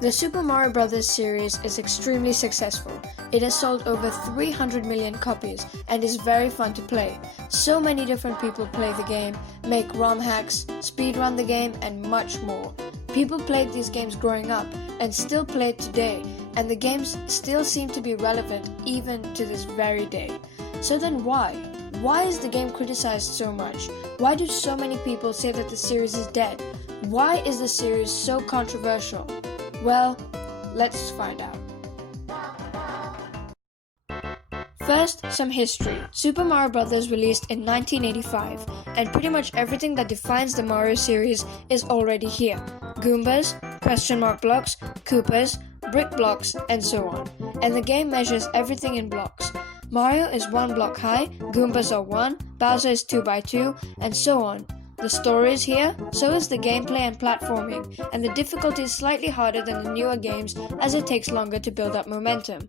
The Super Mario Bros. Series is extremely successful. It has sold over 300 million copies and is very fun to play. So many different people play the game, make ROM hacks, speedrun the game, and much more. People played these games growing up and still play it today, and the games still seem to be relevant even to this very day. So then why? Why is the game criticized so much? Why do so many people say that the series is dead? Why is the series so controversial? Well, let's find out. First, some history. Super Mario Bros. Released in 1985, and pretty much everything that defines the Mario series is already here. Goombas, question mark blocks, Koopas, brick blocks, and so on. And the game measures everything in blocks. Mario is 1 block high, Goombas are 1, Bowser is 2x2, and so on. The story is here, so is the gameplay and platforming, and the difficulty is slightly harder than the newer games as it takes longer to build up momentum.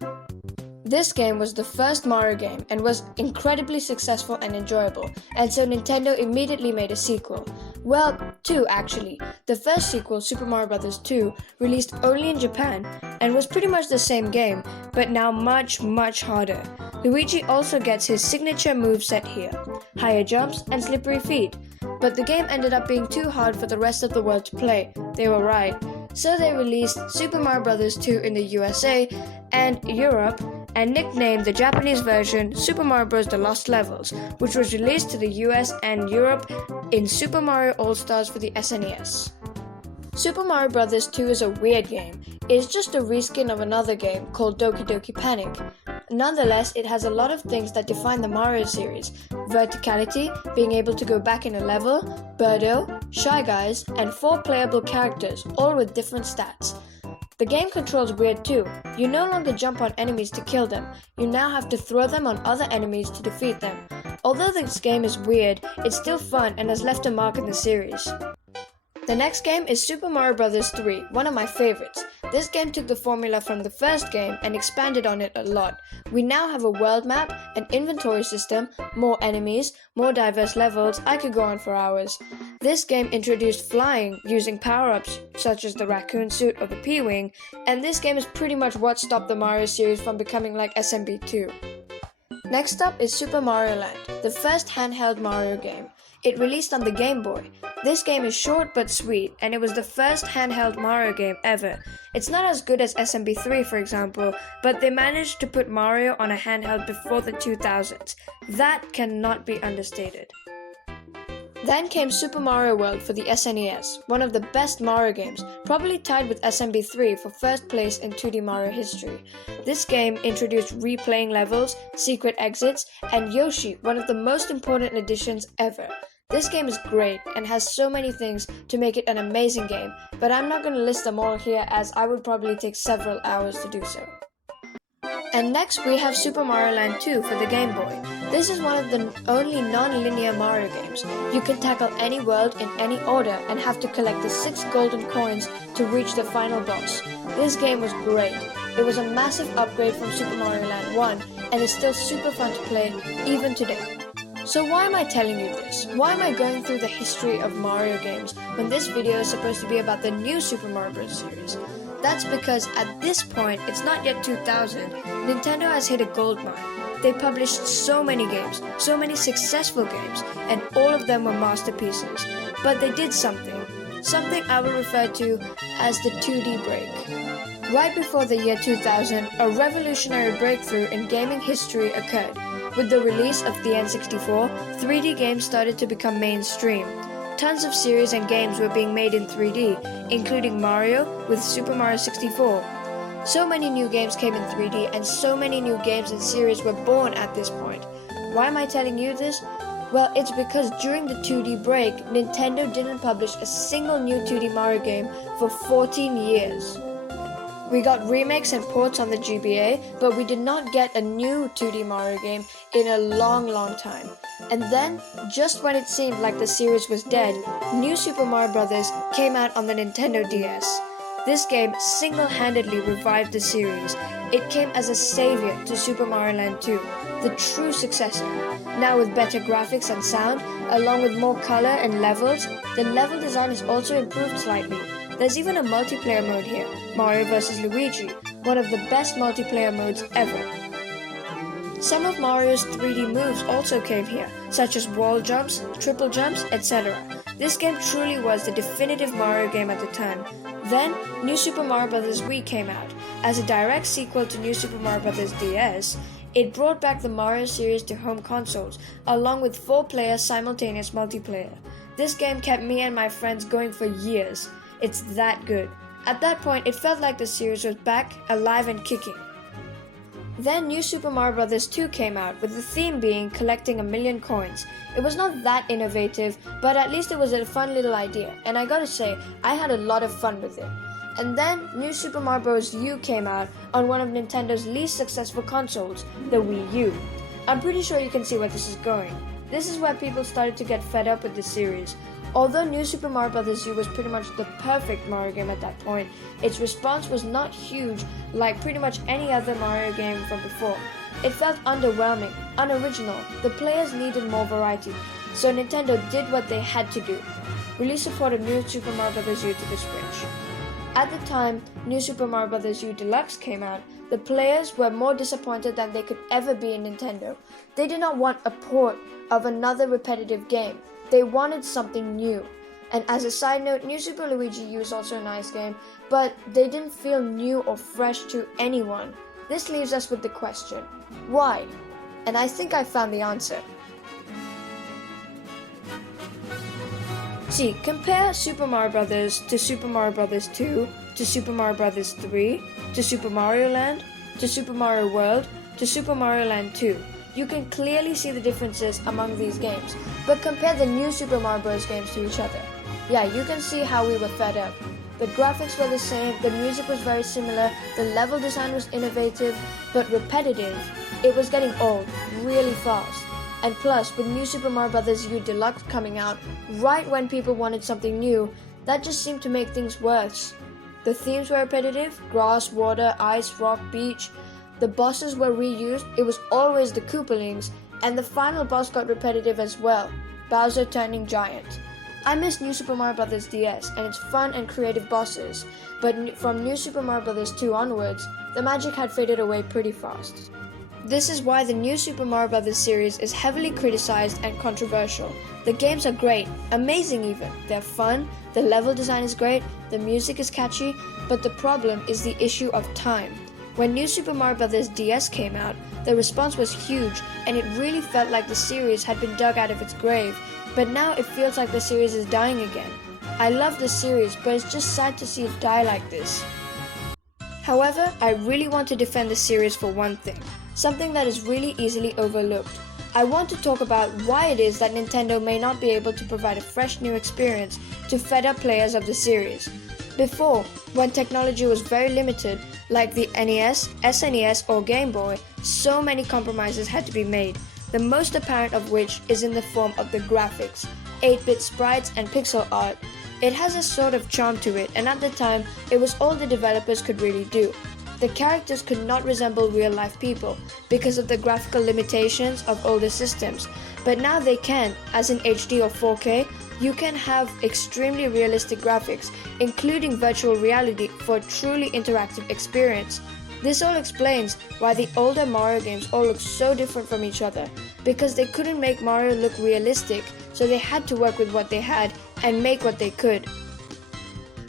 This game was the first Mario game and was incredibly successful and enjoyable, and so Nintendo immediately made a sequel. Well, 2 actually. The first sequel, Super Mario Bros. 2, released only in Japan and was pretty much the same game, but now much harder. Luigi also gets his signature moveset here, higher jumps and slippery feet. But the game ended up being too hard for the rest of the world to play. They were right. So they released Super Mario Bros. 2 in the USA and Europe and nicknamed the Japanese version Super Mario Bros. The Lost Levels, which was released to the US and Europe in Super Mario All-Stars for the SNES. Super Mario Bros. 2 is a weird game. It is just a reskin of another game called Doki Doki Panic. Nonetheless, it has a lot of things that define the Mario series: verticality, being able to go back in a level, Birdo, Shy Guys, and 4 playable characters, all with different stats. The game controls weird too. You no longer jump on enemies to kill them, you now have to throw them on other enemies to defeat them. Although this game is weird, it's still fun and has left a mark in the series. The next game is Super Mario Bros. 3, one of my favorites. This game took the formula from the first game and expanded on it a lot. We now have a world map, an inventory system, more enemies, more diverse levels. I could go on for hours. This game introduced flying using power-ups such as the raccoon suit or the P-wing, and this game is pretty much what stopped the Mario series from becoming like SMB 2. Next up is Super Mario Land, the first handheld Mario game. It released on the Game Boy. This game is short but sweet, and it was the first handheld Mario game ever. It's not as good as SMB 3 for example, but they managed to put Mario on a handheld before the 2000s. That cannot be understated. Then came Super Mario World for the SNES, one of the best Mario games, probably tied with SMB 3 for first place in 2D Mario history. This game introduced replaying levels, secret exits, and Yoshi, one of the most important additions ever. This game is great and has so many things to make it an amazing game, but I'm not going to list them all here as I would probably take several hours to do so. And next we have Super Mario Land 2 for the Game Boy. This is one of the only non-linear Mario games. You can tackle any world in any order and have to collect the 6 golden coins to reach the final boss. This game was great. It was a massive upgrade from Super Mario Land 1 and is still super fun to play even today. So why am I telling you this? Why am I going through the history of Mario games when this video is supposed to be about the new Super Mario Bros. Series? That's because at this point, it's not yet 2000, Nintendo has hit a gold mine. They published so many games, so many successful games, and all of them were masterpieces. But they did something I will refer to as the 2D break. Right before the year 2000, a revolutionary breakthrough in gaming history occurred. With the release of the N64, 3D games started to become mainstream. Tons of series and games were being made in 3D, including Mario with Super Mario 64. So many new games came in 3D and so many new games and series were born at this point. Why am I telling you this? Well, it's because during the 2D break, Nintendo didn't publish a single new 2D Mario game for 14 years. We got remakes and ports on the GBA, but we did not get a new 2D Mario game in a long time. And then, just when it seemed like the series was dead, New Super Mario Bros. Came out on the Nintendo DS. This game single-handedly revived the series. It came as a savior to Super Mario Land 2, the true successor. Now with better graphics and sound, along with more color and levels, the level design is also improved slightly. There's even a multiplayer mode here, Mario vs. Luigi, one of the best multiplayer modes ever. Some of Mario's 3D moves also came here, such as wall jumps, triple jumps, etc. This game truly was the definitive Mario game at the time. Then, New Super Mario Bros. Wii came out. As a direct sequel to New Super Mario Bros. DS, it brought back the Mario series to home consoles, along with 4-player simultaneous multiplayer. This game kept me and my friends going for years. It's that good. At that point, it felt like the series was back, alive and kicking. Then New Super Mario Bros. 2 came out, with the theme being collecting 1,000,000 coins. It was not that innovative, but at least it was a fun little idea, and I gotta say, I had a lot of fun with it. And then New Super Mario Bros. U came out on one of Nintendo's least successful consoles, the Wii U. I'm pretty sure you can see where this is going. This is where people started to get fed up with the series. Although New Super Mario Bros. U was pretty much the perfect Mario game at that point, its response was not huge like pretty much any other Mario game from before. It felt underwhelming, unoriginal, the players needed more variety, so Nintendo did what they had to do. Release support of New Super Mario Bros. U to the Switch. At the time New Super Mario Bros. U Deluxe came out, the players were more disappointed than they could ever be in Nintendo. They did not want a port of another repetitive game. They wanted something new. And as a side note, New Super Luigi U is also a nice game, but they didn't feel new or fresh to anyone. This leaves us with the question, why? And I think I found the answer. See, compare Super Mario Bros. To Super Mario Bros. 2, to Super Mario Bros. 3, to Super Mario Land, to Super Mario World, to Super Mario Land 2. You can clearly see the differences among these games, but compare the new Super Mario Bros. Games to each other. Yeah, you can see how we were fed up. The graphics were the same, the music was very similar, the level design was innovative, but repetitive. It was getting old, really fast. And plus, with New Super Mario Bros. U Deluxe coming out, right when people wanted something new, that just seemed to make things worse. The themes were repetitive, grass, water, ice, rock, beach. The bosses were reused, it was always the Koopalings, and the final boss got repetitive as well, Bowser turning giant. I miss New Super Mario Bros. DS and its fun and creative bosses, but from New Super Mario Bros. 2 onwards, the magic had faded away pretty fast. This is why the New Super Mario Bros. Series is heavily criticized and controversial. The games are great, amazing even, they're fun, the level design is great, the music is catchy, but the problem is the issue of time. When New Super Mario Bros. DS came out, the response was huge and it really felt like the series had been dug out of its grave, but now it feels like the series is dying again. I love the series, but it's just sad to see it die like this. However, I really want to defend the series for one thing, something that is really easily overlooked. I want to talk about why it is that Nintendo may not be able to provide a fresh new experience to fed up players of the series. Before, when technology was very limited, like the NES, SNES or Game Boy, so many compromises had to be made, the most apparent of which is in the form of the graphics, 8-bit sprites and pixel art. It has a sort of charm to it, and at the time, it was all the developers could really do. The characters could not resemble real-life people because of the graphical limitations of older systems, but now they can, as in HD or 4K, you can have extremely realistic graphics, including virtual reality for a truly interactive experience. This all explains why the older Mario games all look so different from each other, because they couldn't make Mario look realistic, so they had to work with what they had and make what they could.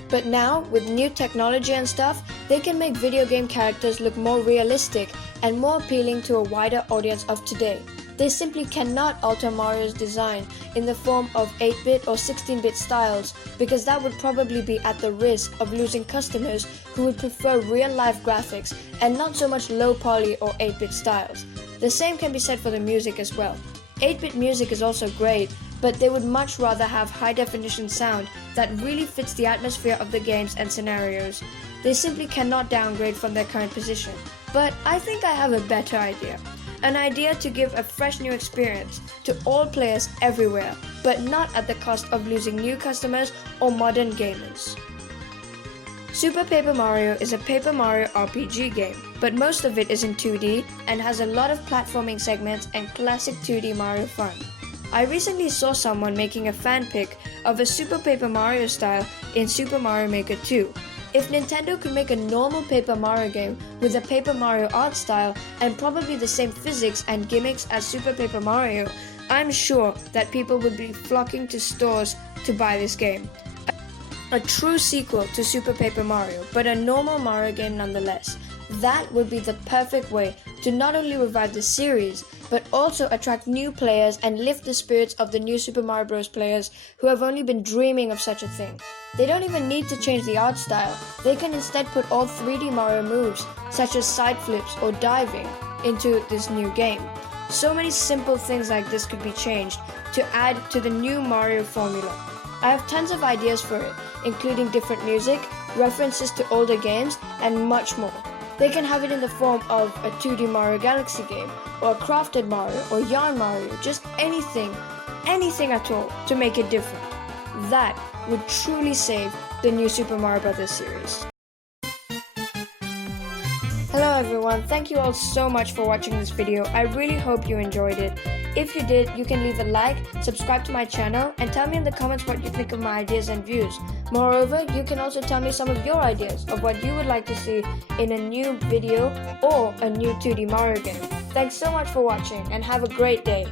But now, with new technology and stuff, they can make video game characters look more realistic and more appealing to a wider audience of today. They simply cannot alter Mario's design in the form of 8-bit or 16-bit styles, because that would probably be at the risk of losing customers who would prefer real-life graphics and not so much low-poly or 8-bit styles. The same can be said for the music as well. 8-bit music is also great, but they would much rather have high-definition sound that really fits the atmosphere of the games and scenarios. They simply cannot downgrade from their current position. But I think I have a better idea. An idea to give a fresh new experience to all players everywhere, but not at the cost of losing new customers or modern gamers. Super Paper Mario is a Paper Mario RPG game, but most of it is in 2D and has a lot of platforming segments and classic 2D Mario fun. I recently saw someone making a fan pic of a Super Paper Mario style in Super Mario Maker 2. If Nintendo could make a normal Paper Mario game with a Paper Mario art style and probably the same physics and gimmicks as Super Paper Mario, I'm sure that people would be flocking to stores to buy this game. A true sequel to Super Paper Mario, but a normal Mario game nonetheless. That would be the perfect way to not only revive the series, but also attract new players and lift the spirits of the new Super Mario Bros. Players who have only been dreaming of such a thing. They don't even need to change the art style. They can instead put all 3D Mario moves, such as side flips or diving, into this new game. So many simple things like this could be changed to add to the new Mario formula. I have tons of ideas for it, including different music, references to older games, and much more. They can have it in the form of a 2D Mario Galaxy game, or a crafted Mario, or Yarn Mario, just anything at all to make it different. That would truly save the new Super Mario Bros. Series. Hello everyone, thank you all so much for watching this video. I really hope you enjoyed it. If you did, you can leave a like, subscribe to my channel, and tell me in the comments what you think of my ideas and views. Moreover, you can also tell me some of your ideas of what you would like to see in a new video or a new 2D Mario game. Thanks so much for watching and have a great day.